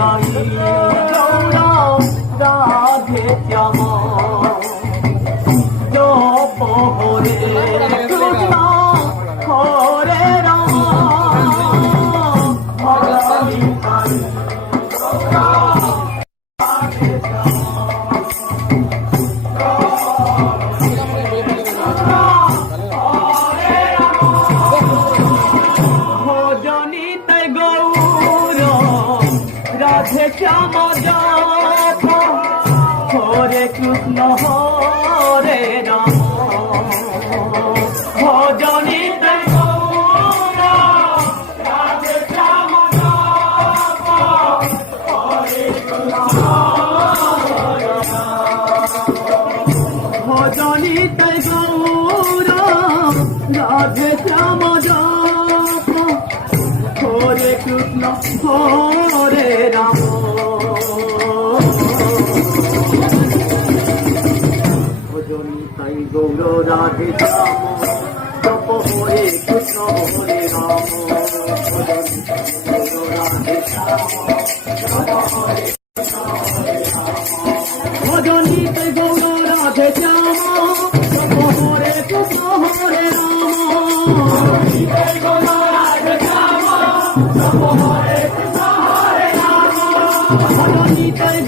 তাই গৌর রাধে শ্যাম জপ হরে কৃষ্ণ হরে রাম হরে তাই রাধে শ্যাম জপ হরে কৃষ্ণ হরে রাম ভজনি রাধে শ্যাম জপ হরে কৃষ্ণ ভজনি গৌর রাধে শ্যাম জপ হরে কৃষ্ণ হরে রাম ভজনি তাই গৌর রাধে শ্যাম জপ হরে কৃষ্ণ হরে রাম ভজনি গৌর রাধে শ্যাম জপ হরে ভজনি তাই গৌর রাধে শ্যাম জপ হরে কৃষ্ণ হরে রাম ভজনি তাই গৌর রাধে শ্যাম জপ হরে কৃষ্ণ হরে রাম ভজনি তাই